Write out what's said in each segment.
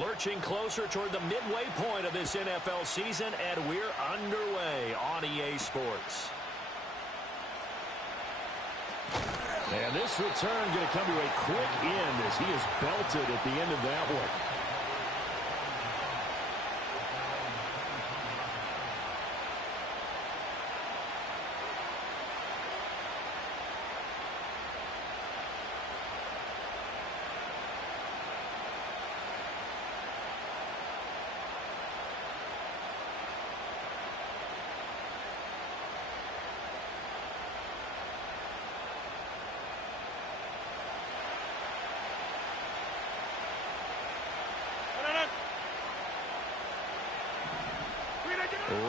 Lurching closer toward the midway point of this NFL season, and we're underway on EA Sports. And this return going to come to a quick end as he is belted at the end of that one.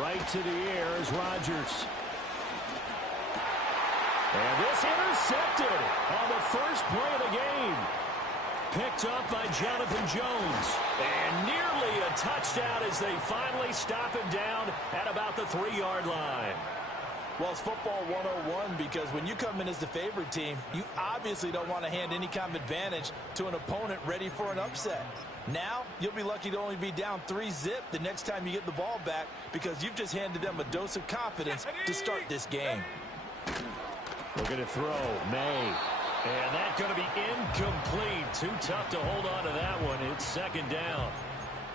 Right to the air is Rodgers. And this intercepted on the first play of the game. Picked up by Jonathan Jones. And nearly a touchdown as they finally stop him down at about the 3-yard line. Well, it's football 101 because when you come in as the favorite team, you obviously don't want to hand any kind of advantage to an opponent ready for an upset. Now, you'll be lucky to only be down 3-zip the next time you get the ball back because you've just handed them a dose of confidence to start this game. Looking to throw, May. And that's going to be incomplete. Too tough to hold on to that one. It's second down.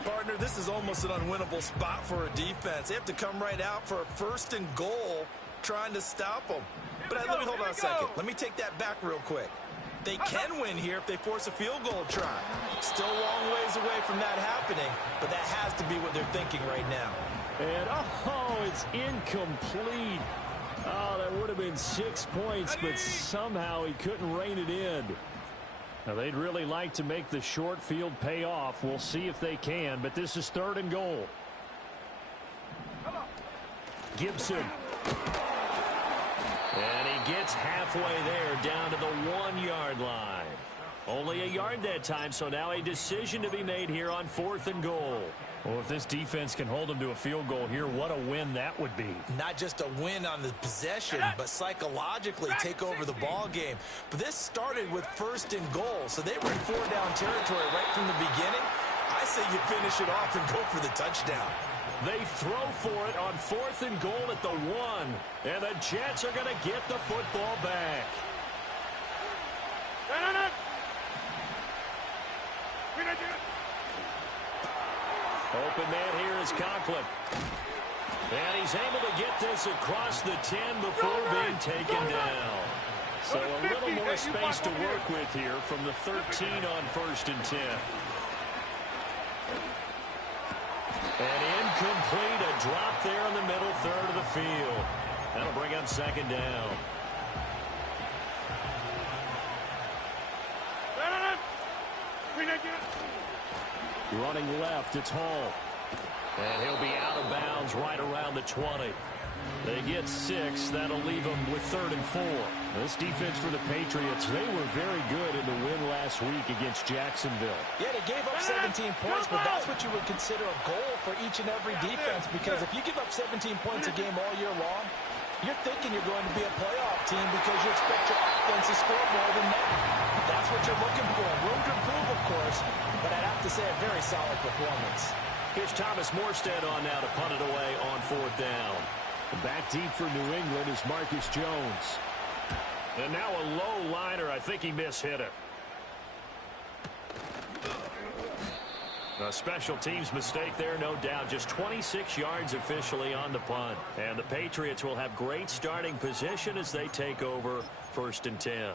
Partner, this is almost an unwinnable spot for a defense. They have to come right out for a 1st and goal trying to stop them. But let me hold on a second. Let me take that back real quick. They can win here if they force a field goal try. Still a long ways away from that happening, but that has to be what they're thinking right now. And, it's incomplete. Oh, that would have been 6 points, but somehow he couldn't rein it in. Now, they'd really like to make the short field pay off. We'll see if they can, but this is 3rd and goal. Gibson. And he gets halfway there down to the 1-yard line. Only a yard that time, so now a decision to be made here on 4th and goal. Well, if this defense can hold them to a field goal here, what a win that would be. Not just a win on the possession, but psychologically take over the ball game. But this started with 1st and goal, so they were in 4-down territory right from the beginning. I say you finish it off and go for the touchdown. They throw for it on 4th and goal at the 1. And the Jets are going to get the football back. Open man here is Conklin. And he's able to get this across the 10 before being taken down. So a little more space to work with here from the 13 on 1st and 10. And incomplete, a drop there in the middle third of the field. That'll bring up 2nd down. Running left, it's Hall. And he'll be out of bounds right around the 20. They get 6. That'll leave them with 3rd and 4. This defense for the Patriots, they were very good in the win last week against Jacksonville. Yeah, they gave up 17 points, but that's what you would consider a goal for each and every defense, because if you give up 17 points a game all year long, you're thinking you're going to be a playoff team because you expect your offense to score more than that. That's what you're looking for. Room to improve, of course, but I'd have to say a very solid performance. Here's Thomas Morstead on now to punt it away on 4th down. Back deep for New England is Marcus Jones. And now a low liner. I think he mishit it. A special teams mistake there, no doubt. Just 26 yards officially on the punt. And the Patriots will have great starting position as they take over 1st and 10.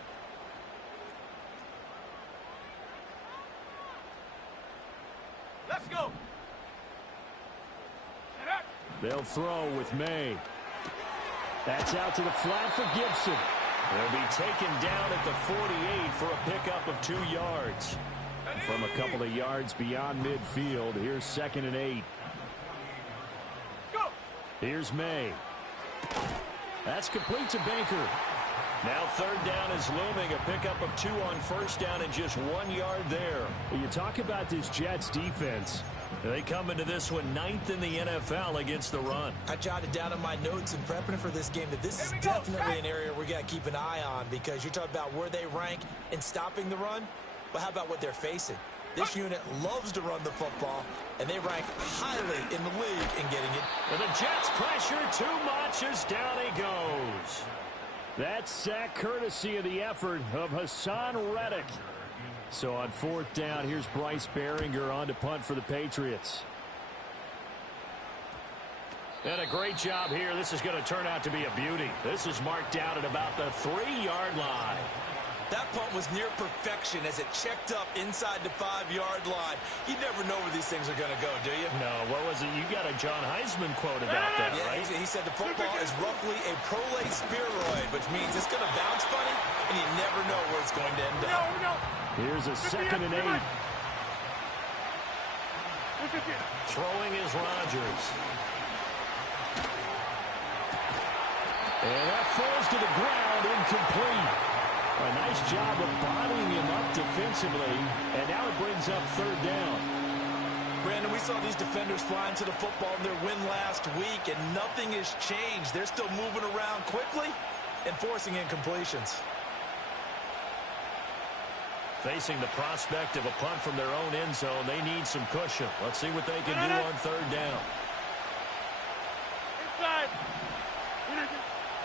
Let's go. They'll throw with May. That's out to the flat for Gibson. They'll be taken down at the 48 for a pickup of 2 yards. From a couple of yards beyond midfield, here's 2nd and 8. Go. Here's May. That's complete to Baker. Now 3rd down is looming. A pickup of 2 on 1st down and just 1 yard there. You talk about this Jets defense. They come into this one 9th in the NFL against the run. I jotted down in my notes in prepping for this game that this is definitely an area we got to keep an eye on, because you're talking about where they rank in stopping the run. But how about what they're facing? This unit loves to run the football, and they rank highly in the league in getting it. And the Jets pressure too much as down he goes. That sack courtesy of the effort of Hassan Reddick. So on 4th down, here's Bryce Baringer on to punt for the Patriots. And a great job here. This is going to turn out to be a beauty. This is marked down at about the 3-yard line. That punt was near perfection as it checked up inside the 5-yard line. You never know where these things are going to go, do you? No, what was it? You got a John Heisman quote about that, yeah, right? He said the football is roughly a prolate spheroid, which means it's going to bounce funny, and you never know where it's going to end up. Here's a 2nd and 8. Throwing is Rodgers. And that falls to the ground, incomplete. A nice job of bodying him up defensively, and now it brings up 3rd down. Brandon, we saw these defenders flying to the football in their win last week, and nothing has changed. They're still moving around quickly and forcing incompletions. Facing the prospect of a punt from their own end zone, they need some cushion. Let's see what they can do on 3rd down. Inside.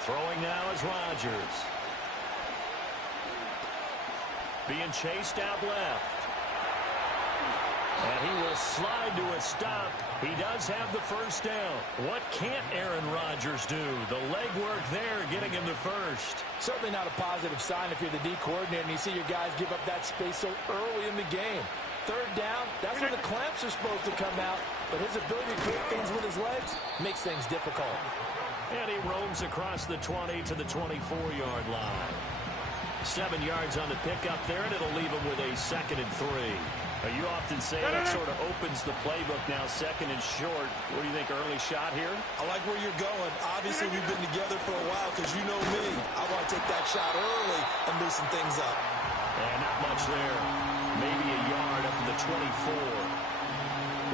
Throwing now is Rodgers. Being chased out left. And he will slide to a stop. He does have the 1st down. What can't Aaron Rodgers do? The legwork there getting him the 1st. Certainly not a positive sign if you're the D coordinator and you see your guys give up that space so early in the game. 3rd down, that's when the clamps are supposed to come out. But his ability to create things with his legs makes things difficult. And he roams across the 20 to the 24-yard line. 7 yards on the pickup there, and it'll leave him with a 2nd and 3. You often say that sort of opens the playbook now, 2nd and short. What do you think, early shot here? I like where you're going. Obviously, we've been together for a while because you know me. I want to take that shot early and loosen things up. And not much there. Maybe a yard up to the 24.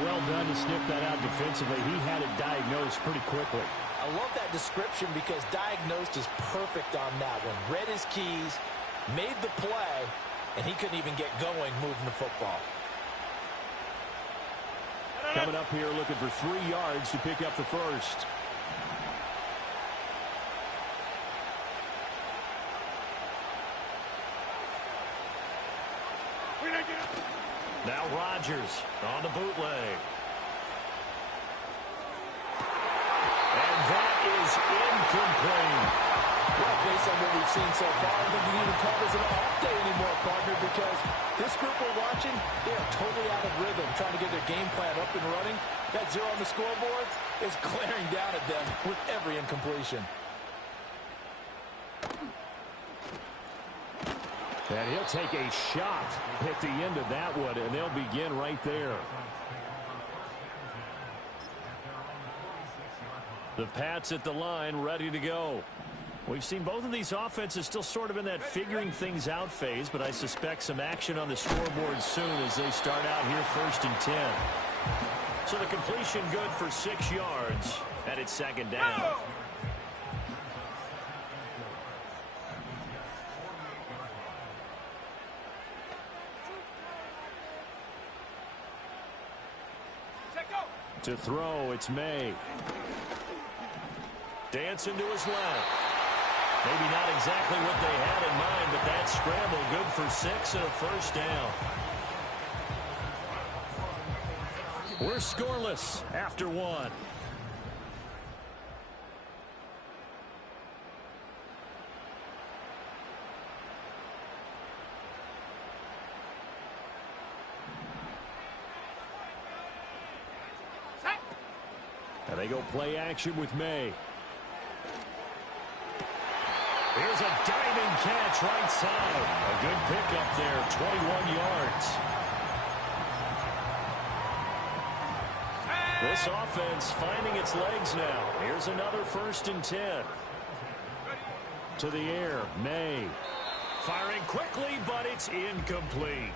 Well done to sniff that out defensively. He had it diagnosed pretty quickly. I love that description because diagnosed is perfect on that one. Read his keys, made the play, and he couldn't even get going moving the football. Coming up here looking for 3 yards to pick up the 1st. Now Rodgers on the bootleg. And that is incomplete. Well, based on what we've seen so far, I don't think you can even call this an off day anymore, partner, because this group we're watching, they are totally out of rhythm, trying to get their game plan up and running. That 0 on the scoreboard is glaring down at them with every incompletion. And he'll take a shot at the end of that one, and they'll begin right there. The Pats at the line, ready to go. We've seen both of these offenses still sort of in that figuring things out phase, but I suspect some action on the scoreboard soon as they start out here 1st and 10. So the completion good for 6 yards, and it's 2nd down. To throw, it's May. Dancing to his left. Maybe not exactly what they had in mind, but that scramble good for 6 and a 1st down. We're scoreless after 1. And they go play action with May. Here's a diving catch right side. A good pickup there, 21 yards. This offense finding its legs now. Here's another 1st and 10. To the air, May. Firing quickly, but it's incomplete.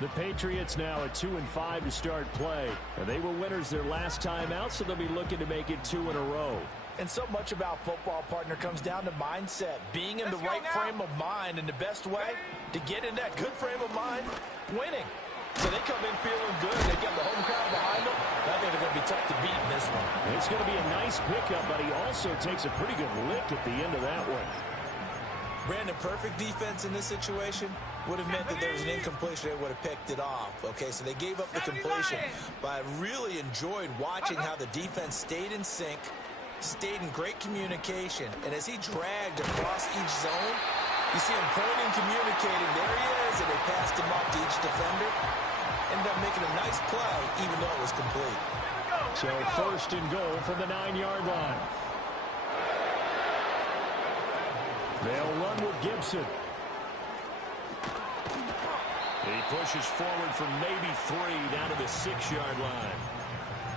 The Patriots now at 2-5 to start play. And they were winners their last time out, so they'll be looking to make it 2 in a row. And so much about football, partner, comes down to mindset. Being in the right frame of mind, and the best way to get in that good frame of mind, winning. So they come in feeling good. They got the home crowd behind them. I think they're going to be tough to beat in this one. It's going to be a nice pickup, but he also takes a pretty good lick at the end of that one. Brandon, perfect defense in this situation would have meant that there was an incompletion. They would have picked it off. Okay, so they gave up the completion. But I really enjoyed watching how the defense stayed in sync, stayed in great communication. And as he dragged across each zone, you see him pointing, communicating. There he is, and they passed him up to each defender. Ended up making a nice play, even though it was complete. So first and goal from the 9-yard line. They'll run with Gibson. He pushes forward for maybe 3 down to the 6-yard line.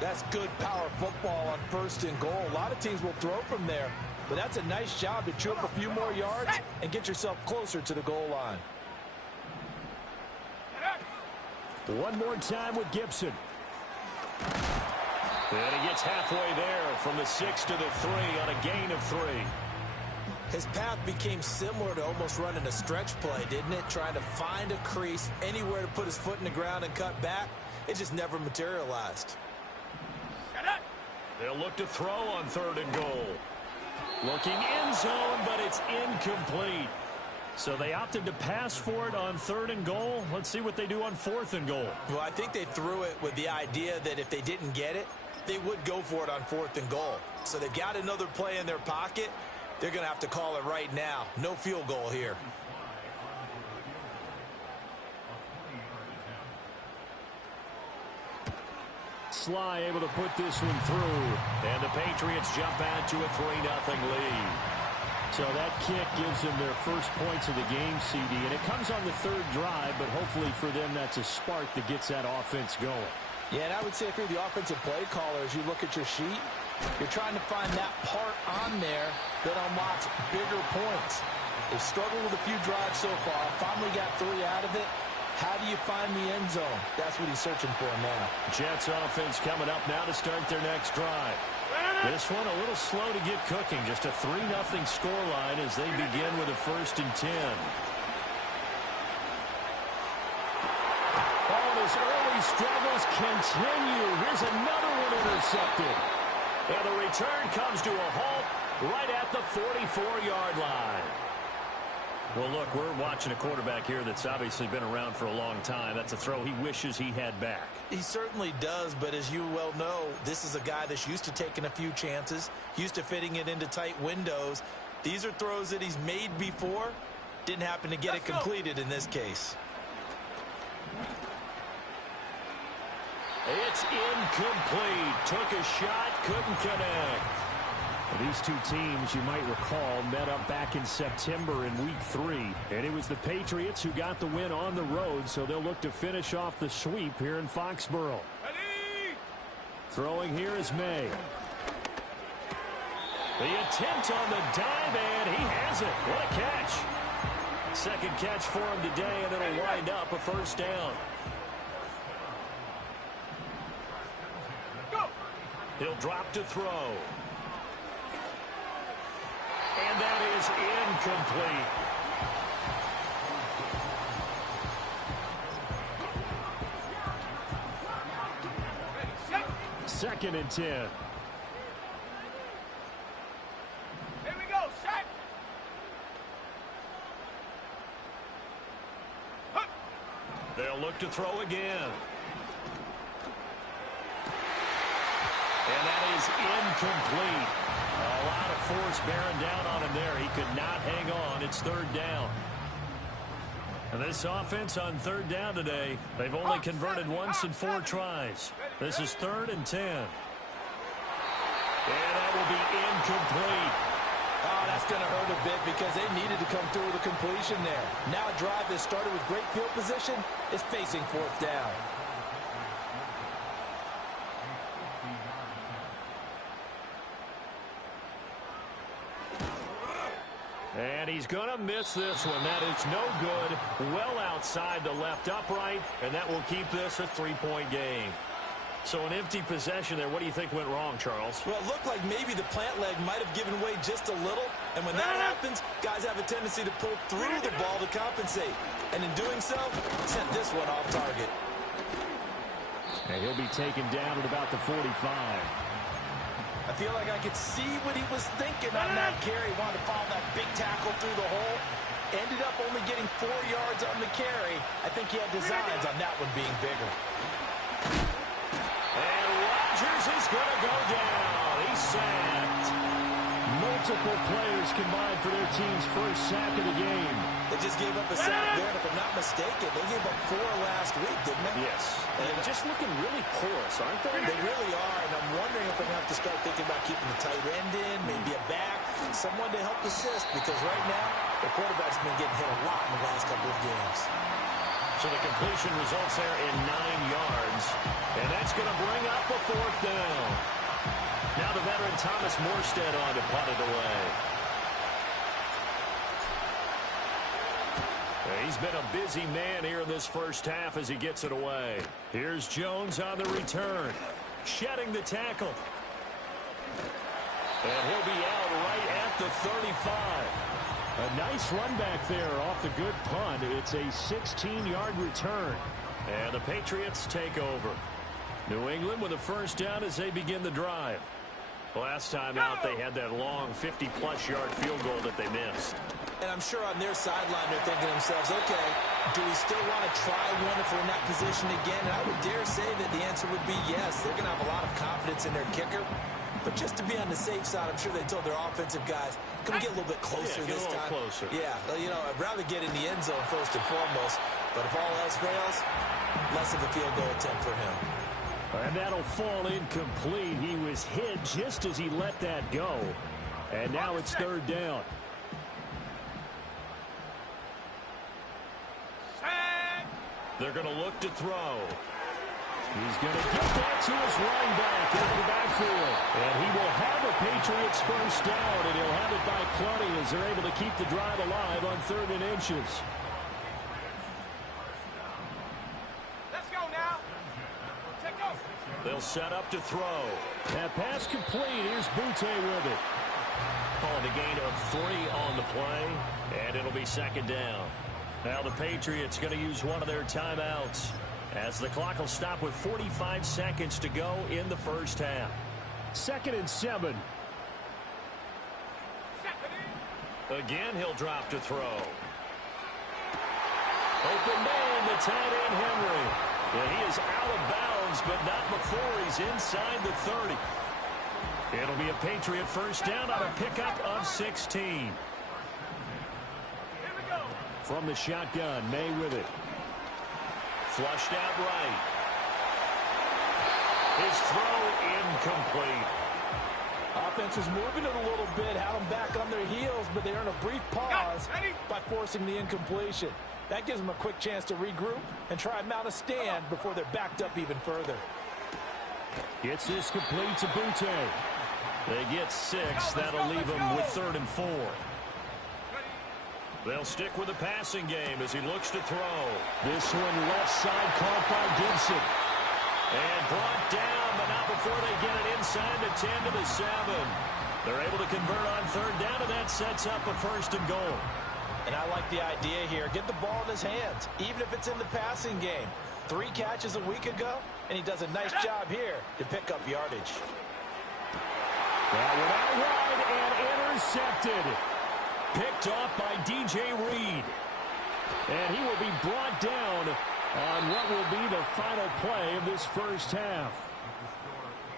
That's good power football on first and goal. A lot of teams will throw from there, but that's a nice job to chew up a few more yards and get yourself closer to the goal line. One more time with Gibson. And he gets halfway there from the 6 to the 3 on a gain of 3. His path became similar to almost running a stretch play, didn't it? Trying to find a crease, anywhere to put his foot in the ground and cut back. It just never materialized. They'll look to throw on 3rd and goal. Looking end zone, but it's incomplete. So they opted to pass for it on 3rd and goal. Let's see what they do on 4th and goal. Well, I think they threw it with the idea that if they didn't get it, they would go for it on 4th and goal. So they've got another play in their pocket. They're going to have to call it right now. No field goal here. Sly able to put this one through. And the Patriots jump out to a 3-0 lead. So that kick gives them their first points of the game, CD. And it comes on the 3rd drive, but hopefully for them that's a spark that gets that offense going. Yeah, and I would say if you're the offensive play caller, as you look at your sheet, you're trying to find that part on there that unlocks bigger points. They've struggled with a few drives so far. Finally got 3 out of it. How do you find the end zone? That's what he's searching for now. Jets offense coming up now to start their next drive. This one a little slow to get cooking. Just a 3-0 scoreline as they begin with a 1st and 10. Oh, his early struggles continue. Here's another one intercepted. And the return comes to a halt right at the 44-yard line. Well, look, we're watching a quarterback here that's obviously been around for a long time. That's a throw he wishes he had back. He certainly does, but as you well know, this is a guy that's used to taking a few chances, used to fitting it into tight windows. These are throws that he's made before. Didn't happen to get it completed in this case. It's incomplete. Took a shot, couldn't connect. These two teams, you might recall, met up back in September in Week 3. And it was the Patriots who got the win on the road, so they'll look to finish off the sweep here in Foxborough. Ready? Throwing here is May. The attempt on the dive, and he has it. What a catch. Second catch for him today, and it'll wind up a 1st down. Go! He'll drop to throw. And that is incomplete. Set. 2nd and 10. Here we go. Set. Huh. They'll look to throw again. And that is incomplete. A lot of force bearing down on him there. He could not hang on. It's 3rd down. And this offense on 3rd down today, they've only converted once in 4 tries. This is 3rd and 10. And that will be incomplete. Oh, that's going to hurt a bit because they needed to come through with a completion there. Now a drive that started with great field position is facing 4th down. And he's going to miss this one. That is no good. Well outside the left upright, and that will keep this a 3-point game. So an empty possession there. What do you think went wrong, Charles? Well, it looked like maybe the plant leg might have given way just a little. And when that happens, guys have a tendency to pull through the ball to compensate. And in doing so, sent this one off target. And he'll be taken down at about the 45. I feel like I could see what he was thinking on that carry. Wanted to follow that big tackle through the hole. Ended up only getting 4 yards on the carry. I think he had designs on that one being bigger. And Rodgers is going to go down. He's sacked. Multiple players combined for their team's first sack of the game. They just gave up a sack there, and if I'm not mistaken, they gave up 4 last week, didn't they? Yes. And they're just looking really porous, aren't they? They really are, and I'm wondering if they're going to have to start thinking about keeping the tight end in, maybe a back, someone to help assist, because right now, the quarterback's been getting hit a lot in the last couple of games. So the completion results there in 9 yards, and that's going to bring up a 4th down. Now the veteran Thomas Morstead on to punt it away. He's been a busy man here in this first half as he gets it away. Here's Jones on the return, shedding the tackle. And he'll be out right at the 35. A nice run back there off the good punt. It's a 16-yard return. And the Patriots take over. New England with a first down as they begin the drive. Last time out, they had that long 50-plus yard field goal that they missed. And I'm sure on their sideline they're thinking to themselves, okay, do we still want to try one if we're in that position again? And I would dare say that the answer would be yes. They're going to have a lot of confidence in their kicker. But just to be on the safe side, I'm sure they told their offensive guys, can we get a little bit closer this time? Closer. Yeah, you know, I'd rather get in the end zone first and foremost. But if all else fails, less of a field goal attempt for him. And that'll fall incomplete. He was hit just as he let that go. And now it's 3rd down. They're going to look to throw. He's going to get that to his running back into the backfield. And he will have a Patriots first down, and he'll have it by plenty as they're able to keep the drive alive on 3rd and inches. Let's go now. Take go. They'll set up to throw. That pass complete. Here's Butte with it. Calling a gain of 3 on the play, and it'll be 2nd down. Now the Patriots going to use one of their timeouts as the clock will stop with 45 seconds to go in the first half. 2nd and 7. Again, he'll drop to throw. Open man, the tight end Henry. And he is out of bounds, but not before he's inside the 30. It'll be a Patriot first down on a pickup of 16. From the shotgun, May with it. Flushed out right. His throw incomplete. Offense was moving it a little bit, had them back on their heels, but they earned a brief pause by forcing the incompletion. That gives them a quick chance to regroup and try and mount a stand before they're backed up even further. Gets this complete to Butte. They get 6. That'll leave them with 3rd and 4. They'll stick with the passing game as he looks to throw. This one left side caught by Gibson. And brought down, but not before they get it inside the 10 to the 7. They're able to convert on 3rd down, and that sets up a 1st and goal. And I like the idea here. Get the ball in his hands, even if it's in the passing game. 3 catches a week ago, and he does a nice job here to pick up yardage. That one out wide and intercepted. Picked off by DJ Reed. And he will be brought down on what will be the final play of this first half.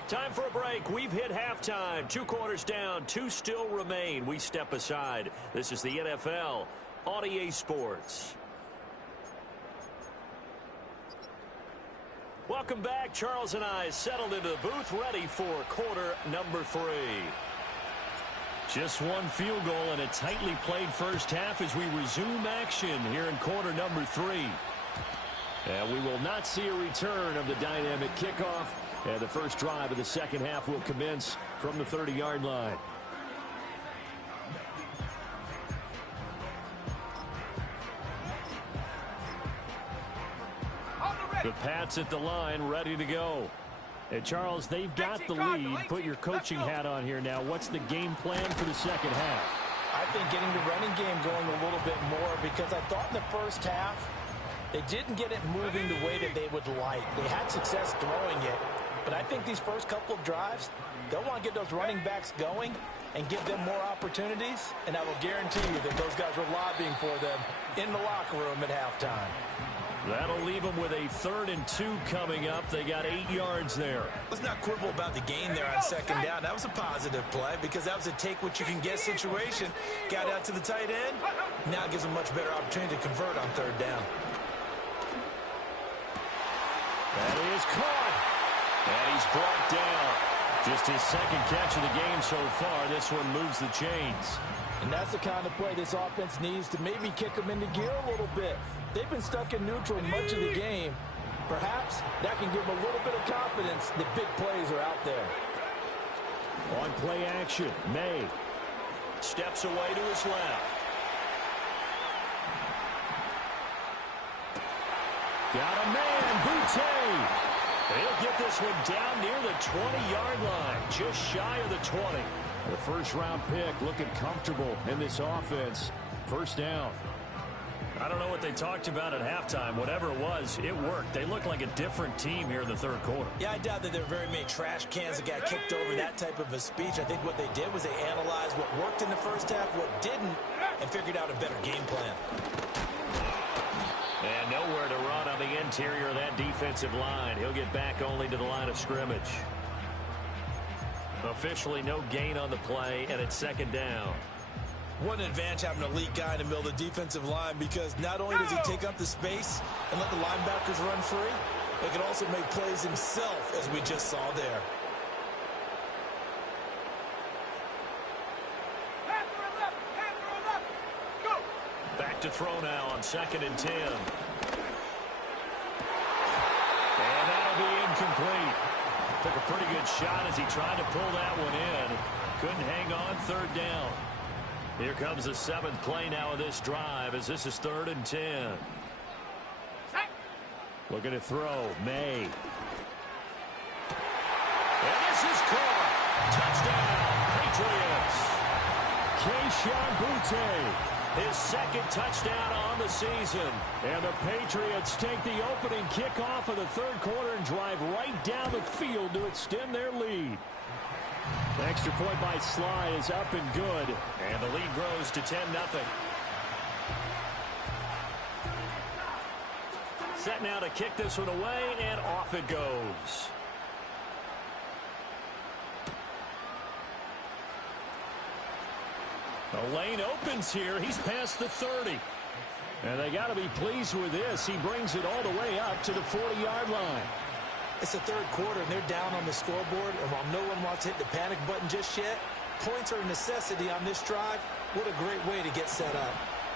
Time for a break. We've hit halftime. 2 quarters down, 2 still remain. We step aside. This is the NFL on EA Sports. Welcome back. Charles and I settled into the booth, ready for quarter number 3. Just 1 field goal and a tightly played first half as we resume action here in quarter number 3. And we will not see a return of the dynamic kickoff. And the first drive of the second half will commence from the 30-yard line. The Pats at the line, ready to go. And Charles, they've got the lead. Put your coaching hat on here now. What's the game plan for the second half? I think getting the running game going a little bit more, because I thought in the first half They didn't get it moving the way that they would like. They had success throwing it, but I think these first couple of drives, they'll want to get those running backs going and give them more opportunities, and I will guarantee you that those guys were lobbying for them in the locker room at halftime. That'll leave them with a 3rd and 2 coming up. They got 8 yards there. Let's not quibble about the gain there on 2nd down. That was a positive play because that was a take-what-you-can-get situation. Got out to the tight end. Now it gives them much better opportunity to convert on 3rd down. That is caught. And he's brought down. Just his 2nd catch of the game so far. This one moves the chains. And that's the kind of play this offense needs to maybe kick them into gear a little bit. They've been stuck in neutral much of the game. Perhaps that can give them a little bit of confidence that big plays are out there. On play action, May steps away to his left. Got a man, Boutte. He'll get this one down near the 20-yard line, just shy of the 20. The first-round pick looking comfortable in this offense. 1st down. I don't know what they talked about at halftime. Whatever it was, it worked. They look like a different team here in the 3rd quarter. Yeah, I doubt that there were very many trash cans that got kicked over, that type of a speech. I think what they did was they analyzed what worked in the first half, what didn't, and figured out a better game plan. And nowhere to run on the interior of that defensive line. He'll get back only to the line of scrimmage. Officially no gain on the play, and it's 2nd down. What an advantage having an elite guy in the middle of the defensive line, because not only does he take up the space and let the linebackers run free, he can also make plays himself, as we just saw there. Back to throw now on 2nd and 10. And that'll be incomplete. Took a pretty good shot as he tried to pull that one in. Couldn't hang on. 3rd down. Here comes the 7th play now of this drive, as this is 3rd and 10. Looking to throw. May. And this is caught. Touchdown, Patriots. Kayshon Boutte. His 2nd touchdown on the season. And the Patriots take the opening kickoff of the 3rd quarter and drive right down the field to extend their lead. The extra point by Slye is up and good. And the lead grows to 10-0. Set now to kick this one away, and off it goes. The lane opens here. He's past the 30. And they got to be pleased with this. He brings it all the way up to the 40-yard line. It's the 3rd quarter, and they're down on the scoreboard. And while no one wants to hit the panic button just yet, points are a necessity on this drive. What a great way to get set up.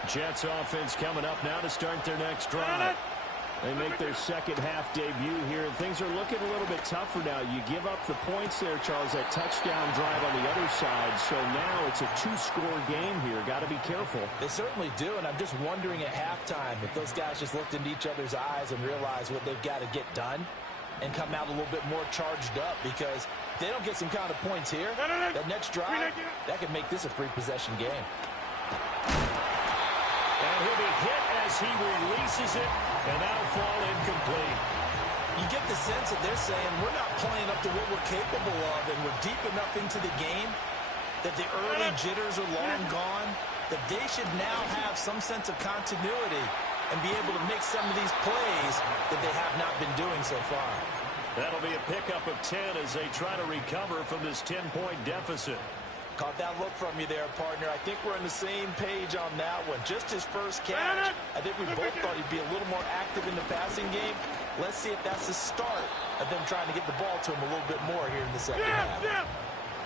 Jets offense coming up now to start their next drive. They make their 2nd half debut here, and things are looking a little bit tougher now. You give up the points there, Charles, that touchdown drive on the other side. So now it's a 2-score game here. Got to be careful. They certainly do, and I'm just wondering at halftime if those guys just looked into each other's eyes and realized what they've got to get done and come out a little bit more charged up, because if they don't get some kind of points here, that next drive, that could make this a free possession game. And he'll be hit as he releases it, and that'll fall incomplete. You get the sense that they're saying we're not playing up to what we're capable of, and we're deep enough into the game that the early jitters are long gone, that they should now have some sense of continuity and be able to make some of these plays that they have not been doing so far. That'll be a pickup of 10 as they try to recover from this 10-point deficit. Caught that look from you there, partner. I think we're on the same page on that one. Just his first catch. I think we both thought he'd be a little more active in the passing game. Let's see if that's the start of them trying to get the ball to him a little bit more here in the 2nd half.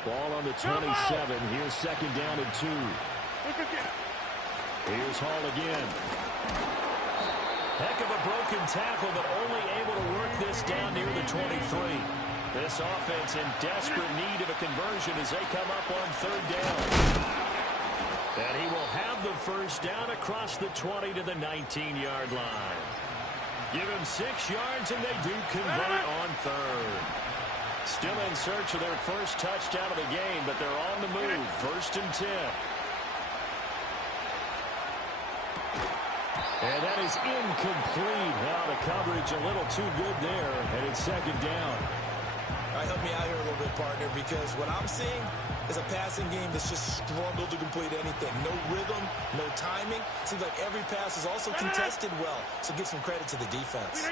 Ball on the 27. Here's 2nd down and 2. Here's Hall again. Heck of a broken tackle, but only able to work this down near the 23. This offense in desperate need of a conversion as they come up on 3rd down. And he will have the 1st down across the 20 to the 19-yard line. Give him 6 yards, and they do convert on 3rd. Still in search of their first touchdown of the game, but they're on the move. 1st and 10. And that is incomplete. Now the coverage a little too good there, and it's second down. All right, help me out here a little bit, partner, because what I'm seeing is a passing game that's just struggled to complete anything. No rhythm, no timing. Seems like every pass is also contested well, so give some credit to the defense.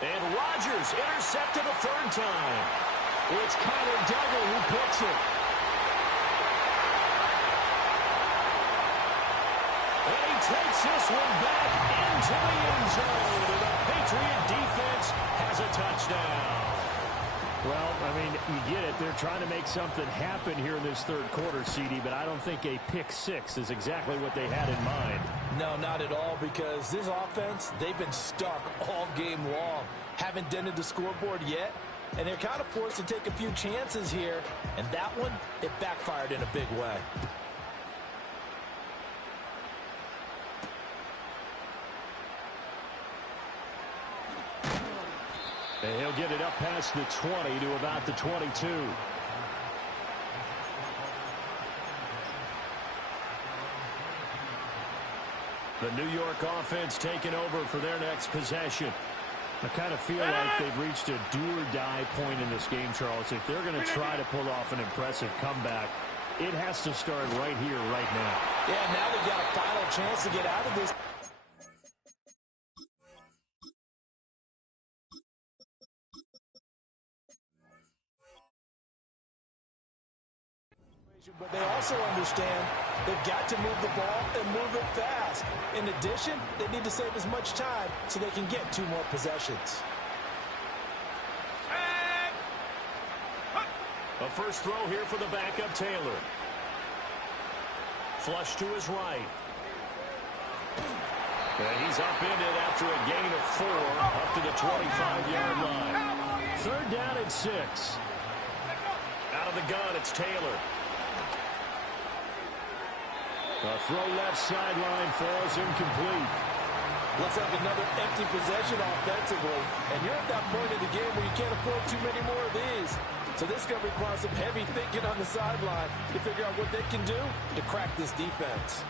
And Rodgers intercepted a third time. It's Connor Duggar who picks it. And he takes this one back into the end zone. And the Patriot defense has a touchdown. Well, I mean, you get it. They're trying to make something happen here in this third quarter, CD, but I don't think a pick six is exactly what they had in mind. No, not at all, because this offense, they've been stuck all game long. Haven't dented the scoreboard yet, and they're kind of forced to take a few chances here, and that one, it backfired in a big way. And he'll get it up past the 20 to about the 22. The New York offense taking over for their next possession. I kind of feel like they've reached a do-or-die point in this game, Charles. If they're going to try to pull off an impressive comeback, it has to start right here, right now. Yeah, now they've got a final chance to get out of this. But they also understand they've got to move the ball and move it fast. In addition, they need to save as much time so they can get 2 more possessions. A first throw here for the backup Taylor. Flush to his right. And he's upended after a gain of 4 up to the 25-yard line. Third down and 6. Out of the gun, it's Taylor. A throw left sideline falls incomplete. Looks like another empty possession offensively. And you're at that point in the game where you can't afford too many more of these. So this is going to require some heavy thinking on the sideline to figure out what they can do to crack this defense.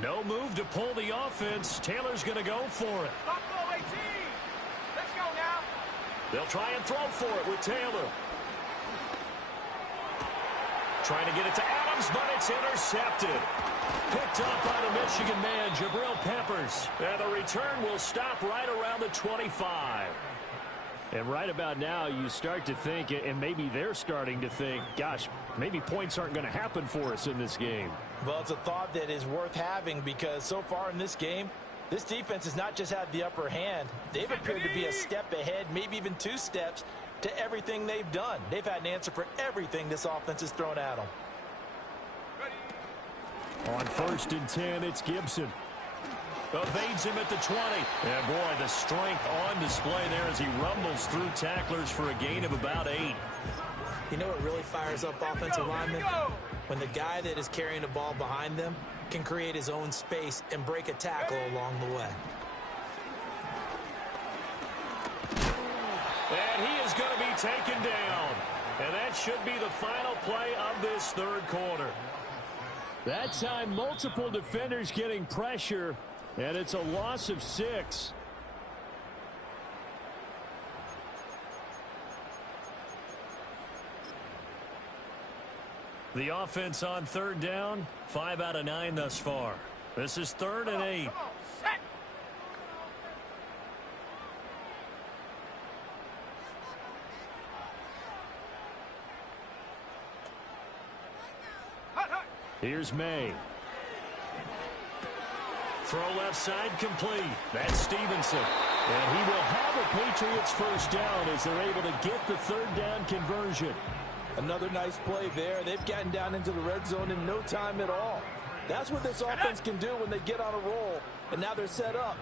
No move to pull the offense. Taylor's going to go for it. Buffalo 18. Let's go now. They'll try and throw for it with Taylor. Trying to get it to Adams, but it's intercepted. Picked up by the Michigan man, Jabril Peppers. And the return will stop right around the 25. And right about now, you start to think, and maybe they're starting to think, gosh, maybe points aren't going to happen for us in this game. Well, it's a thought that is worth having because so far in this game, this defense has not just had the upper hand. They've appeared to be a step ahead, maybe even 2 steps to everything they've done. They've had an answer for everything this offense has thrown at them. On 1st and 10, it's Gibson. Evades him at the 20. And boy, the strength on display there as he rumbles through tacklers for a gain of about 8. You know what really fires up offensive linemen? When the guy that is carrying the ball behind them can create his own space and break a tackle along the way. And he is going to be taken down. And that should be the final play of this third quarter. That time, multiple defenders getting pressure, and it's a loss of 6. The offense on third down, 5 out of 9 thus far. This is 3rd and 8. Here's May. Throw left side complete. That's Stevenson. And he will have a Patriots first down as they're able to get the third down conversion. Another nice play there. They've gotten down into the red zone in no time at all. That's what this offense can do when they get on a roll. And now they're set up.